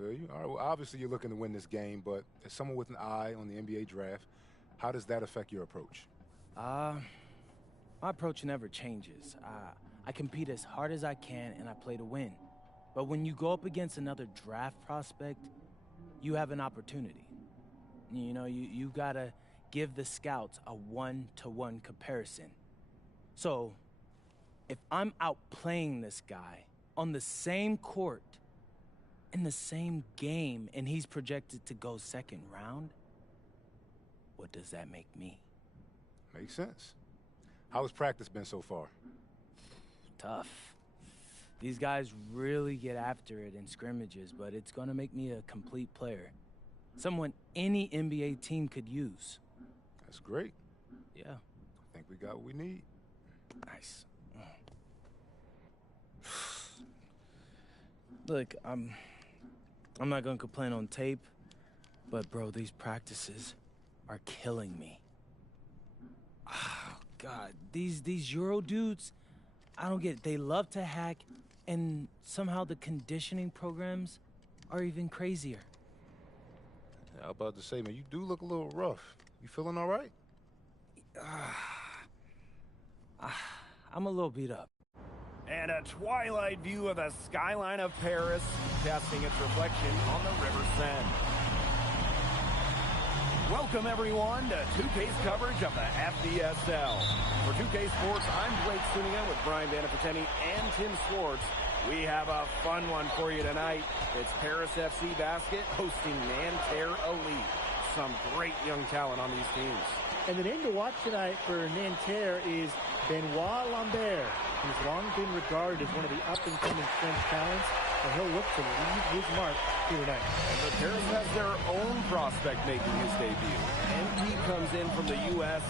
feel you. All right, well, obviously you're looking to win this game, but as someone with an eye on the NBA draft, how does that affect your approach? My approach never changes. I compete as hard as I can, and I play to win. But when you go up against another draft prospect, you have an opportunity. You know, you gotta give the scouts a one-to-one comparison. So, if I'm outplaying this guy on the same court, in the same game, and he's projected to go second round, what does that make me? Makes sense. How has practice been so far? Tough. These guys really get after it in scrimmages, but it's gonna make me a complete player. Someone any NBA team could use. That's great. Yeah. I think we got what we need. Nice. Look, I'm not gonna complain on tape, but bro, these practices are killing me. Oh, God, these Euro dudes, I don't get it. They love to hack, and somehow the conditioning programs are even crazier. Yeah, I was about to say, man, you do look a little rough. You feeling all right? I'm a little beat up. And a twilight view of the skyline of Paris, casting its reflection on the River Seine. Welcome, everyone, to 2K's coverage of the FDSL. For 2K Sports, I'm Blake Sunia with Brian Vanapateni and Tim Swartz. We have a fun one for you tonight. It's Paris FC Basket hosting Nanterre Elite. Some great young talent on these teams. And the name to watch tonight for Nanterre is Benoit Lambert. He's long been regarded as one of the up-and-coming French talents, and he'll look to leave his mark here tonight. And the Paris has their own prospect making his debut. MP comes in from the U.S.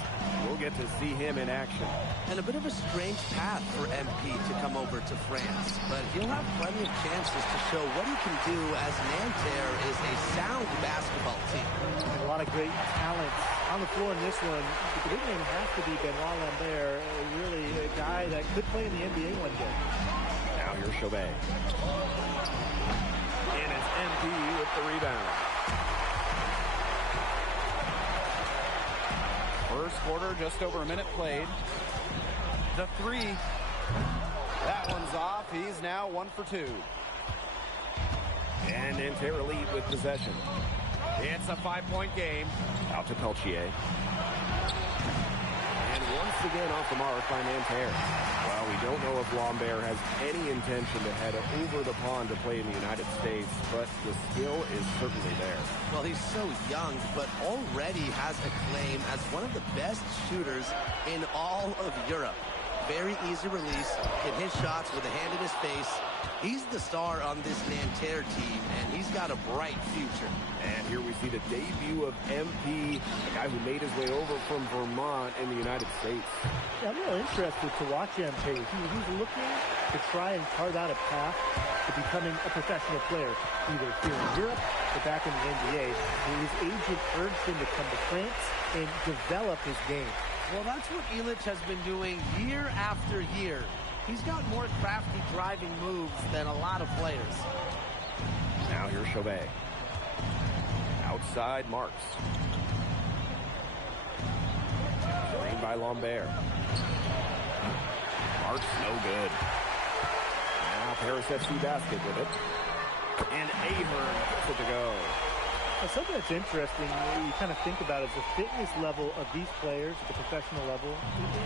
We'll get to see him in action. And a bit of a strange path for MP to come over to France, but he'll have plenty of chances to show what he can do as Nanterre is a sound basketball team. And a lot of great talent on the floor in this one. The big name has to be Benoit Lambert, really a guy that could play in the NBA one day. Now here's Chauvet. In is MP with the rebound. First quarter, just over a minute played. The three. That one's off. He's now 1 for 2. And Nanterre Elite with possession. It's a 5-point game. Out to Peltier. And once again off the mark by Nanterre. Well, we don't know if Lambert has any intention to head over the pond to play in the United States, but the skill is certainly there. Well, he's so young, but already has a claim as one of the best shooters in all of Europe. Very easy release, can hit shots with a hand in his face. He's the star on this Nanterre team, and he's got a bright future. And here we see the debut of MP, a guy who made his way over from Vermont in the United States. Yeah, I'm real interested to watch MP. He's looking to try and carve out a path to becoming a professional player, either here in Europe or back in the NBA. His agent urged him to come to France and develop his game. Well, that's what Illich has been doing year after year. He's got more crafty driving moves than a lot of players. Now here's Chauvet. Outside Marks. Screen by Lambert. Marks no good. Now Paris FC Basket with it. And Ahern gets it to go. Now, something that's interesting, you kind of think about is the fitness level of these players at the professional level.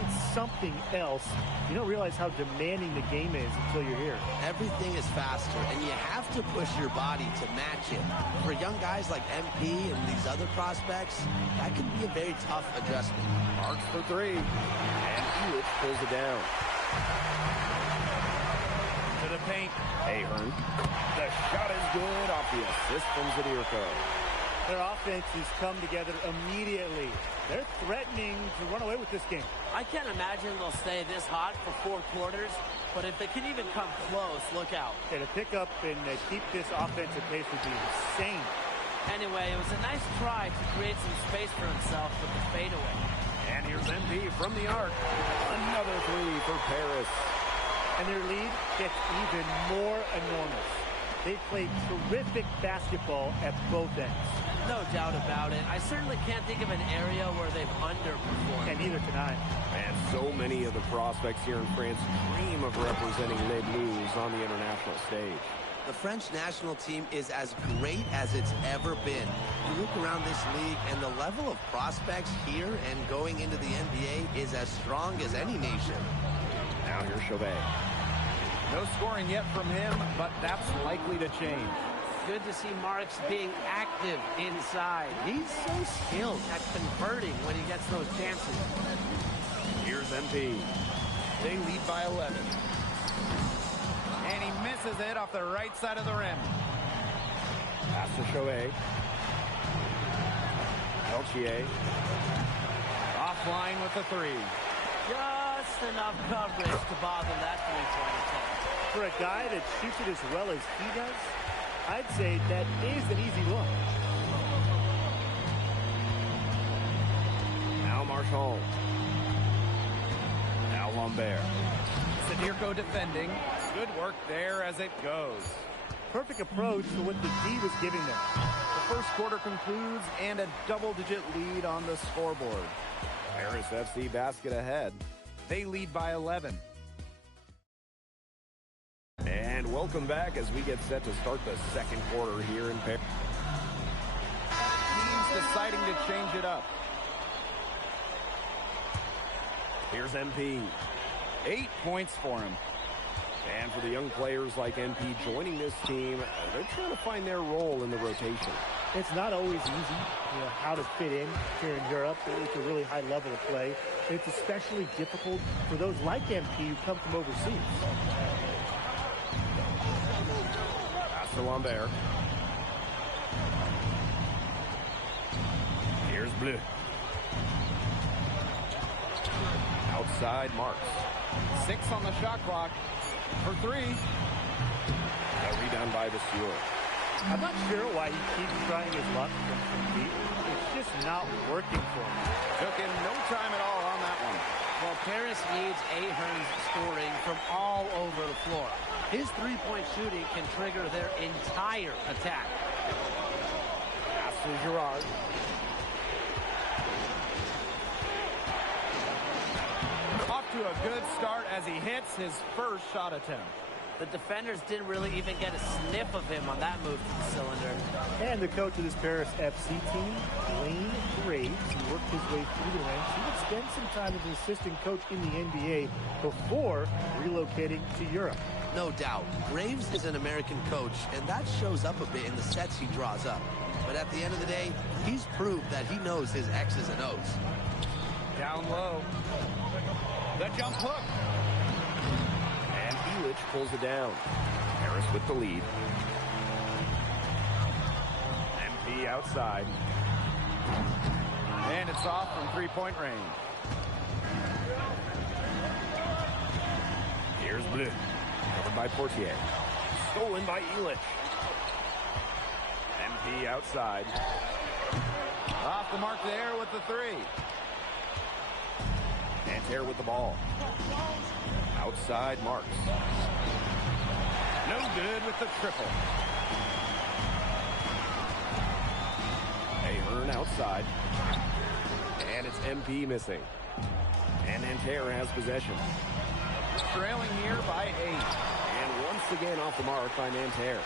It's something else. You don't realize how demanding the game is until you're here. Everything is faster, and you have to push your body to match it. For young guys like MP and these other prospects, that can be a very tough adjustment. Marks for three, and Illich pulls it down. To the paint, Ahern. The shot is good off the assist from Zadirko. Their offenses come together immediately. They're threatening to run away with this game. I can't imagine they'll stay this hot for 4 quarters, but if they can even come close, look out. Yeah, to pick up and keep this offensive pace would be insane. Anyway, it was a nice try to create some space for himself with the fadeaway. And here's MP from the arc. Another three for Paris. And their lead gets even more enormous. They played terrific basketball at both ends. No doubt about it. I certainly can't think of an area where they've underperformed. And neither can I. And so many of the prospects here in France dream of representing Les Blues on the international stage. The French national team is as great as it's ever been. You look around this league, and the level of prospects here and going into the NBA is as strong as any nation. Now here's Chauvet. No scoring yet from him, but that's likely to change. Good to see Marks being active inside. He's so skilled at converting when he gets those chances. Here's MP. They lead by 11. And he misses it off the right side of the rim. Pass to Chauvet. Peltier. Offline with the three. Just enough coverage to bother that three-point attempt. For a guy that shoots it as well as he does, I'd say that is an easy look. Now Marchand. Now Lambert. Sadirko defending. Good work there as it goes. Perfect approach for what the D was giving them. The first quarter concludes and a double-digit lead on the scoreboard. Paris FC basket ahead. They lead by 11. And welcome back as we get set to start the second quarter here in Paris. Teams deciding to change it up. Here's MP. 8 points for him. And for the young players like MP joining this team, they're trying to find their role in the rotation. It's not always easy, how to fit in here in Europe. It's a really high level of play. It's especially difficult for those like MP who come from overseas. Pass to Lambert. Here's Bleu. Outside Marks. 6 on the shot clock for 3. A rebound by Vasseur. I'm not sure why he keeps trying his luck from deep. It's just not working for him. Took him no time at all on that one. Well, Paris needs Ahern's scoring from all over the floor. His three-point shooting can trigger their entire attack. Pass to Girard. Off to a good start as he hits his first shot attempt. The defenders didn't really even get a sniff of him on that move to the cylinder. And the coach of this Paris FC team, Wayne Graves, who worked his way through the ranks, he would spend some time as an assistant coach in the NBA before relocating to Europe. No doubt, Graves is an American coach, and that shows up a bit in the sets he draws up. But at the end of the day, he's proved that he knows his X's and O's. Down low. The jump hook. And Illich pulls it down. Harris with the lead. MP outside. And it's off from three-point range. Here's Bleu. Covered by Portier. Stolen by Illich. MP outside. Off the mark there with the three. Nanterre with the ball. Outside Marks. No good with the triple. Ahern outside. And it's MP missing. And Nanterre has possession. Trailing here by 8. And once again off the mark by Nanterre.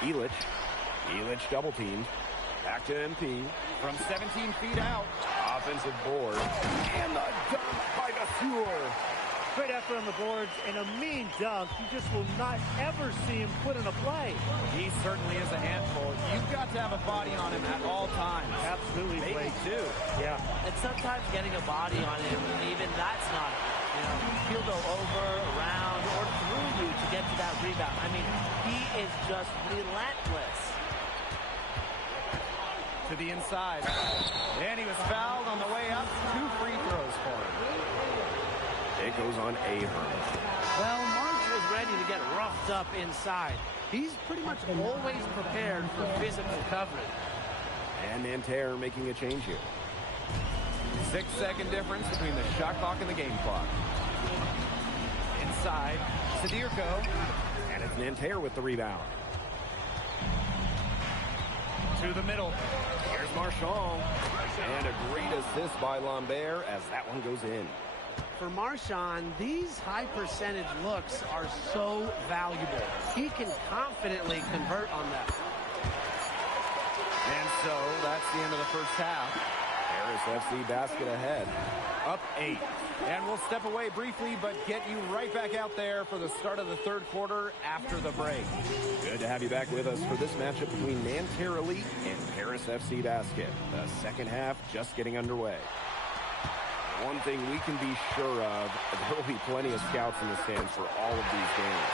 Illich. Illich double teamed. Back to MP. From 17 feet out. Offensive board. And the dunk by Vasseur. Great effort on the boards and a mean dunk. You just will not ever see him put in a play. He certainly is a handful. You've got to have a body on him at all times. Absolutely. Maybe two. Yeah. And sometimes getting a body on him, even that's not enough. He'll go over, around, or through you to get to that rebound. I mean, he is just relentless. To the inside. And he was fouled on the way up. 2 free throws for him. It goes on Ahern. Well, March was ready to get roughed up inside. He's pretty much always prepared for physical coverage. And Nanterre making a change here. 6-second difference between the shot clock and the game clock. Inside, Sadirko. And And it's Nanterre with the rebound. To the middle. Here's Marchand. And a great assist by Lambert as that one goes in. For Marchand, these high percentage looks are so valuable. He can confidently convert on them. And so that's the end of the first half. Paris FC basket ahead. Up 8. And we'll step away briefly, but get you right back out there for the start of the third quarter after the break. Good to have you back with us for this matchup between Nanterre Elite and Paris FC Basket. The second half just getting underway. One thing we can be sure of, there will be plenty of scouts in the stands for all of these games.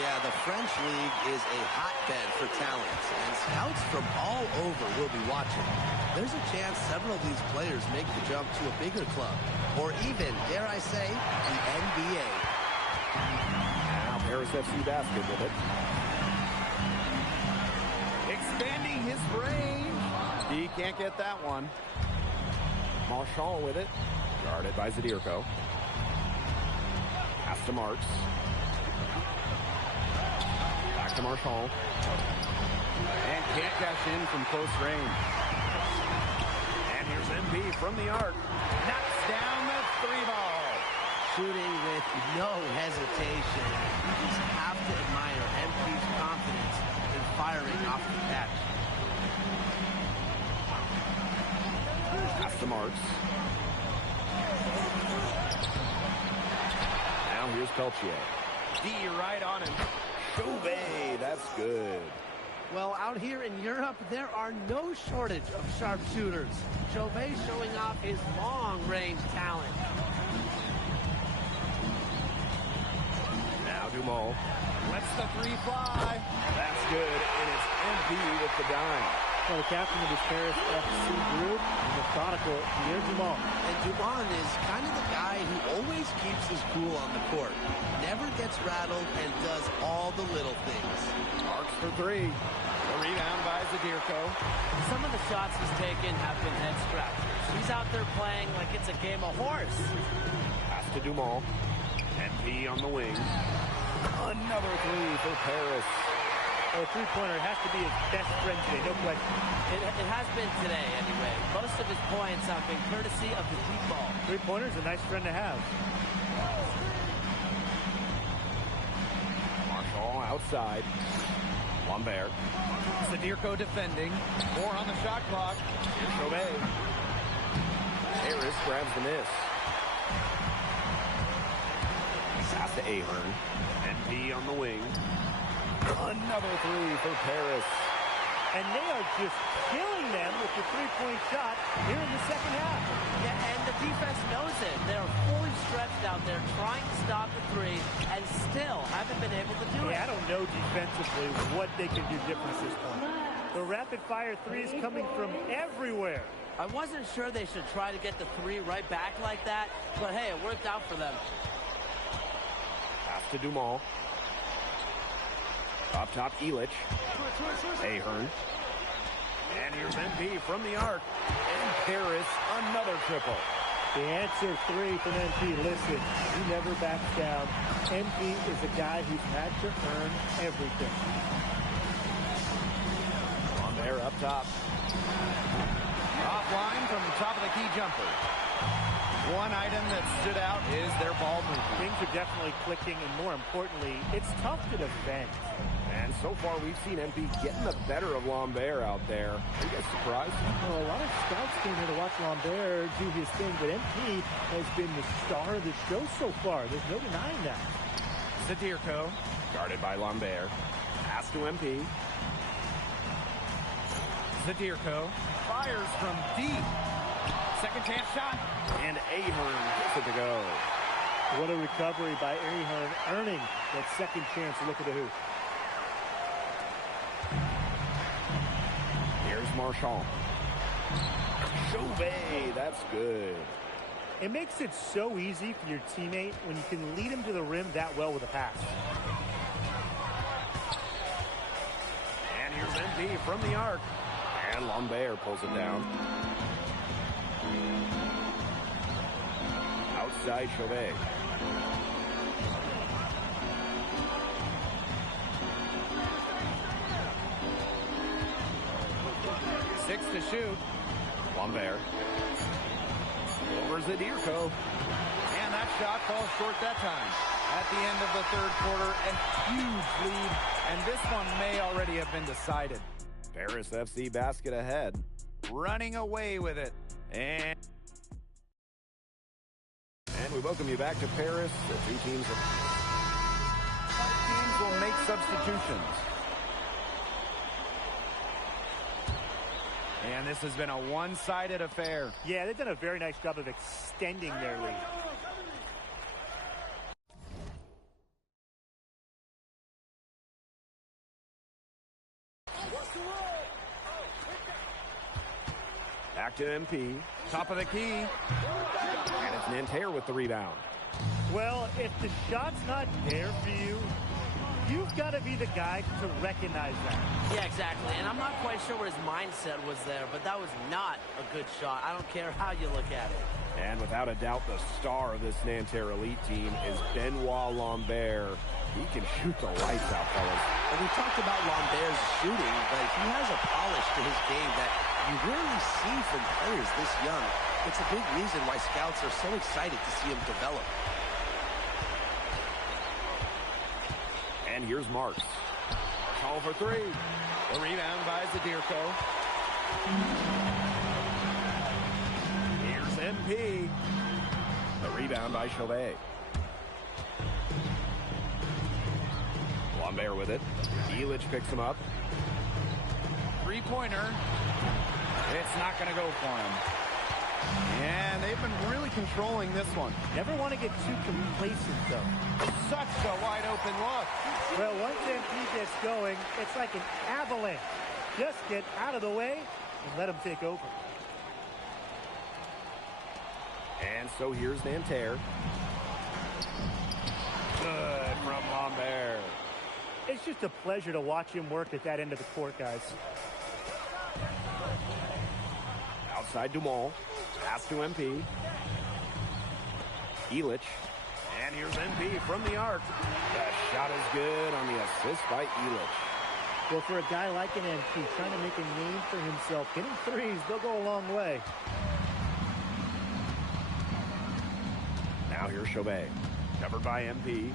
Yeah, the French league is a hotbed for talent, and scouts from all over will be watching. There's a chance several of these players make the jump to a bigger club, or even, dare I say, the NBA. Now Paris FC Basket with it. Expanding his range. He can't get that one. Marchand with it. Guarded by Zadirko. Pass to Marks. Back to Marchand. And can't cash in from close range. And here's MP from the arc. Knocks down the 3-ball. Shooting with no hesitation. You just have to admire MP's confidence in firing off the catch. Pass to Marks. Now here's Peltier. D right on him. Chauvet, that's good. Well, out here in Europe, there are no shortage of sharpshooters. Chauvet showing off his long-range talent. Now Dumont lets the 3 fly. That's good, and it's MP with the dime. Well, the captain of this Paris FC group, methodical Pierre Dumont. And Dumont is kind of the guy who always keeps his cool on the court. Never gets rattled and does all the little things. Marks for 3. The rebound by Zadirko. Some of the shots he's taken have been head scratchers. He's out there playing like it's a game of horse. Pass to Dumont. MP on the wing. Another 3 for Paris. A three-pointer has to be his best friend today, no question. It has been today, anyway. Most of his points have been courtesy of the deep ball. Three-pointer's a nice friend to have. Marchand outside. Lambert. Zadirko defending. 4 on the shot clock. Here's Chauvet. Harris grabs the miss. Pass to Ahern. MP on the wing. Another 3 for Paris. And they are just killing them with the three-point shot here in the second half. Yeah, and the defense knows it. They're fully stretched out there trying to stop the 3 and still haven't been able to do it. I don't know defensively what they can do different at this point. The rapid-fire 3 is coming from everywhere. I wasn't sure they should try to get the 3 right back like that, but hey, it worked out for them. Pass to Dumont. Up top, Illich. Ahern. And here's MP from the arc. And Paris, another triple. The answer 3 from MP. Listen, he never backs down. MP is a guy who's had to earn everything. On there, up top. Offline from the top of the key jumper. One item that stood out is their ball movement. Things are definitely clicking, and more importantly, it's tough to defend. And so far, we've seen MP getting the better of Lambert out there. Are you guys surprised? Well, a lot of scouts came here to watch Lambert do his thing, but MP has been the star of the show so far. There's no denying that. Zadirko, guarded by Lambert. Pass to MP. Zadirko fires from deep. Second chance shot. And Ahern gets it to go. What a recovery by Ahern, earning that second chance to look at the hoop. Here's Marchand. Chauvet, that's good. It makes it so easy for your teammate when you can lead him to the rim that well with a pass. And here's MP from the arc. And Lambert pulls it down. Outside Chauvet. 6 to shoot. Lambert. Over Zadirko. And that shot falls short that time. At the end of the third quarter, a huge lead, and this one may already have been decided. Paris FC basket ahead, running away with it. And we welcome you back to Paris. The two teams will make substitutions. And this has been a one-sided affair. Yeah, they've done a very nice job of extending their lead. Back to MP. Top of the key. And it's Nanterre with the rebound. Well, if the shot's not there for you, you've got to be the guy to recognize that. Yeah, exactly. And I'm not quite sure where his mindset was there, but that was not a good shot. I don't care how you look at it. And without a doubt, the star of this Nanterre elite team is Benoit Lambert. He can shoot the lights out, fellas. And we talked about Lambert's shooting, but he has a polish to his game that you rarely see from players this young. It's a big reason why scouts are so excited to see him develop. And here's Marks. Call for three. The rebound by Zadirko. Here's MP. The rebound by Chauvet. Lambert with it. Illich picks him up. Three-pointer. It's not going to go for him. And they've been really controlling this one. Never want to get too complacent, though. Such a wide-open look. Well, once MP gets going, it's like an avalanche. Just get out of the way and let him take over. And so here's Nanterre. Good from Lambert. It's just a pleasure to watch him work at that end of the court, guys. Outside Dumont. Pass to MP. Illich. And here's MP from the arc. That shot is good on the assist by Illich. Well, for a guy like an MP trying to make a name for himself, hitting threes, they'll go a long way. Now here's Chauvet. Covered by MP.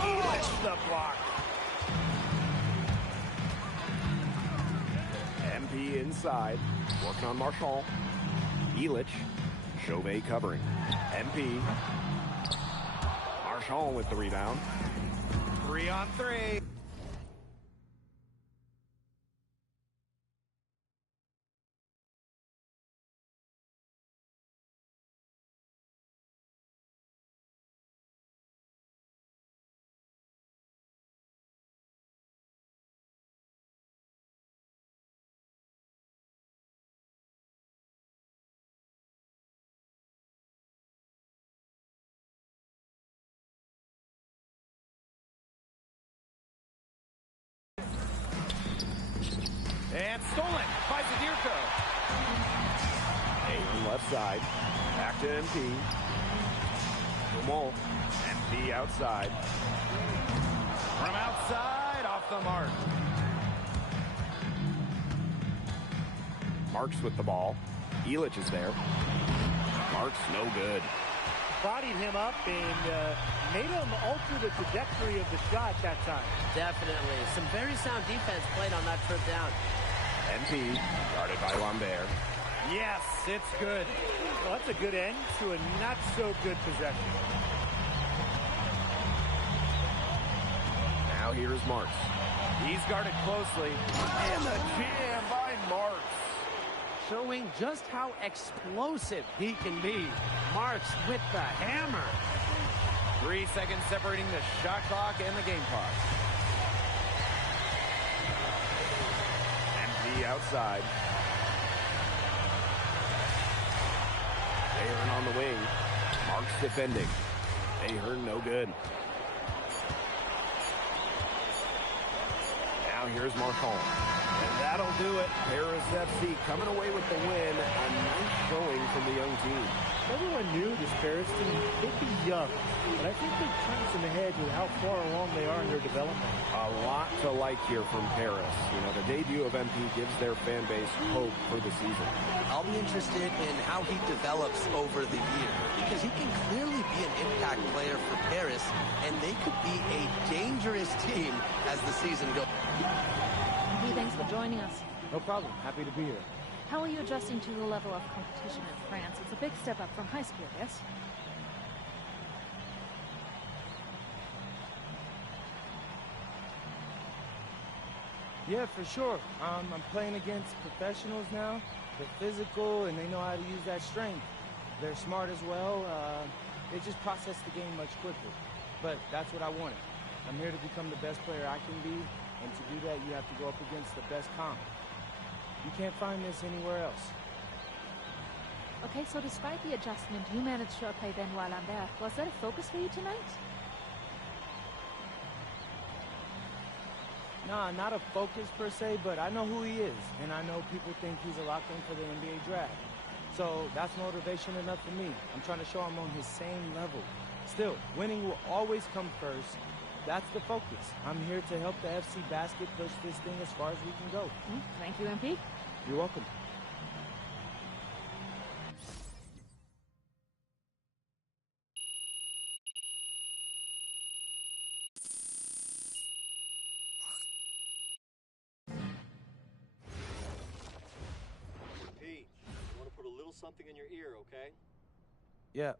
Illich the block. MP inside. Working on Marchand. Illich. Chauvet covering. MP. Marchand with the rebound. 3-on-3. And stolen by Zadirko. Ayton left side. Back to MP. Dumont. MP outside. From outside, off the mark. Marks with the ball. Illich is there. Marks no good. Bodied him up and made him alter the trajectory of the shot that time. Definitely. Some very sound defense played on that trip down. MP, guarded by Lambert. Yes, it's good. Well, that's a good end to a not-so-good possession. Now here's Marks. He's guarded closely. And the jam by Marks. Showing just how explosive he can be. Marks with the hammer. 3 seconds separating the shot clock and the game clock. MP outside. Ahern on the wing. Marks defending. Ahern no good. Now here's Marchand. And that'll do it. Paris FC coming away with the win. A nice showing from the young team. Everyone knew this Paris team could be young, but I think they've turned some ahead with how far along they are in their development. A lot to like here from Paris. You know, the debut of MP gives their fan base hope for the season. I'll be interested in how he develops over the year, because he can clearly be an impact player for Paris, and they could be a dangerous team as the season goes. Thanks for joining us. No problem. Happy to be here. How are you adjusting to the level of competition in France? It's a big step up from high school, yes? Yeah, for sure. I'm playing against professionals now. They're physical, and they know how to use that strength. They're smart as well. They just process the game much quicker. But that's what I wanted. I'm here to become the best player I can be, and to do that, you have to go up against the best comp. You can't find this anywhere else. Okay, so despite the adjustment, you managed to outplay Benoit Lambert. Was that a focus for you tonight? Nah, not a focus per se, but I know who he is, and I know people think he's a lock-in for the NBA draft. So that's motivation enough for me. I'm trying to show I'm on his same level. Still, winning will always come first. That's the focus. I'm here to help the FC Basket push this thing as far as we can go. Thank you, MP. You're welcome. Pete, I want to put a little something in your ear, okay? Yeah.